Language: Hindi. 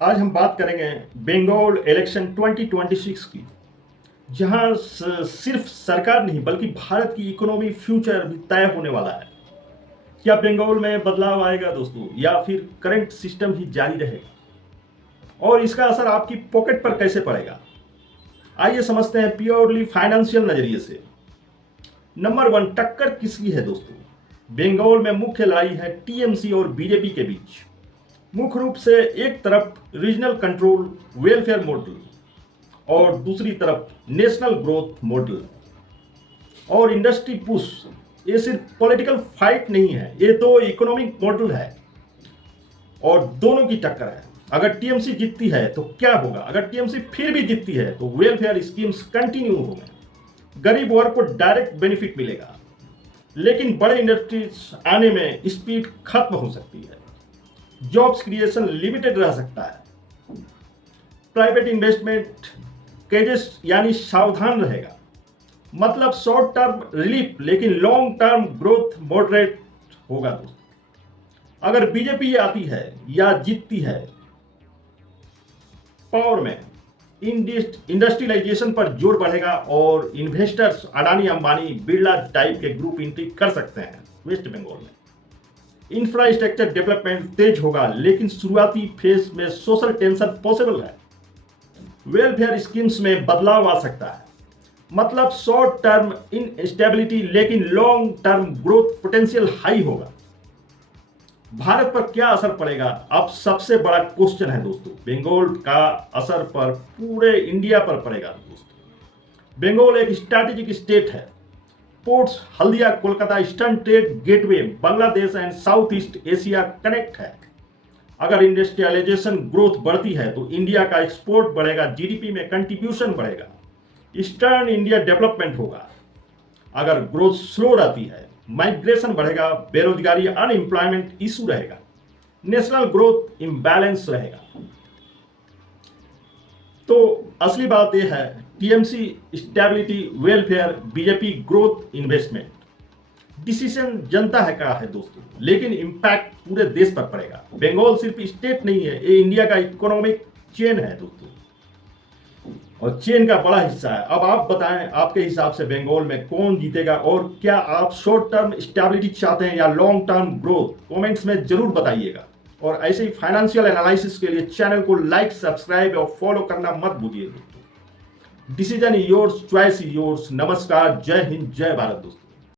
आज हम बात करेंगे बंगाल इलेक्शन 2026 की, जहां सिर्फ सरकार नहीं बल्कि भारत की इकोनॉमी फ्यूचर भी तय होने वाला है। क्या बंगाल में बदलाव आएगा दोस्तों, या फिर करंट सिस्टम ही जारी रहेगा, और इसका असर आपकी पॉकेट पर कैसे पड़ेगा? आइए समझते हैं प्योरली फाइनेंशियल नजरिए से। नंबर वन, टक्कर किसकी है दोस्तों? बंगाल में मुख्य लड़ाई है टीएमसी और बीजेपी के बीच। मुख्य रूप से एक तरफ रीजनल कंट्रोल वेलफेयर मॉडल और दूसरी तरफ नेशनल ग्रोथ मॉडल और इंडस्ट्री पुश। ये सिर्फ पॉलिटिकल फाइट नहीं है, ये तो इकोनॉमिक मॉडल है और दोनों की टक्कर है। अगर टीएमसी जीतती है तो क्या होगा? अगर टीएमसी फिर भी जीतती है तो वेलफेयर स्कीम्स कंटिन्यू होंगे, गरीब वर्ग को डायरेक्ट बेनिफिट मिलेगा, लेकिन बड़े इंडस्ट्रीज आने में स्पीड खत्म हो सकती है, जॉब्स क्रिएशन लिमिटेड रह सकता है, प्राइवेट इन्वेस्टमेंट केजेस यानी सावधान रहेगा। मतलब शॉर्ट टर्म रिलीफ लेकिन लॉन्ग टर्म ग्रोथ मॉडरेट होगा दोस्तों। अगर बीजेपी आती है या जीतती है पावर में, इंडस्ट्रियलाइजेशन पर जोर बढ़ेगा और इन्वेस्टर्स अडानी अंबानी बिरला टाइप के ग्रुप एंट्री कर सकते हैं वेस्ट बंगाल में। इंफ्रास्ट्रक्चर डेवलपमेंट तेज होगा, लेकिन शुरुआती फेज में सोशल टेंशन पॉसिबल है। वेलफेयर स्कीम्स में बदलाव आ सकता है। मतलब शॉर्ट टर्म इनस्टेबिलिटी लेकिन long term growth potential high होगा। भारत पर क्या असर पड़ेगा, अब सबसे बड़ा क्वेश्चन है दोस्तों। बंगाल का असर पर पूरे इंडिया पर पड़ेगा दोस्तों। बंगाल एक स्ट्रैटेजिक स्टेट है। Ports Haldia Kolkata eastern trade gateway Bangladesh and south east Asia connect है। अगर इंडस्ट्रियलाइजेशन ग्रोथ बढ़ती है तो इंडिया का एक्सपोर्ट बढ़ेगा, जीडीपी में कंट्रीब्यूशन बढ़ेगा, ईस्टर्न इंडिया डेवलपमेंट होगा। अगर ग्रोथ स्लो रहती है, माइग्रेशन बढ़ेगा, बेरोजगारी अनएम्प्लॉयमेंट इशू रहेगा, नेशनल ग्रोथ इम्बैलेंस रहेगा। तो असली बात यह है, TMC stability welfare, BJP growth investment. Decision जनता है का है दोस्तों, लेकिन इंपैक्ट पूरे देश पर पड़ेगा। बंगाल सिर्फ स्टेट नहीं है, ये इंडिया का इकोनॉमिक चेन है दोस्तों, और चेन का बड़ा हिस्सा है। अब आप बताएं, आपके हिसाब से बंगाल में कौन जीतेगा, और क्या आप शॉर्ट टर्म स्टेबिलिटी चाहते हैं या लॉन्ग टर्म ग्रोथ? कमेंट्स में जरूर बताइएगा। और ऐसे ही फाइनेंशियल एनालिसिस के लिए चैनल को लाइक, सब्सक्राइब और फॉलो करना मत भूलिए दोस्तों। Decision yours, choice yours. नमस्कार, जय हिंद, जय भारत दोस्तों।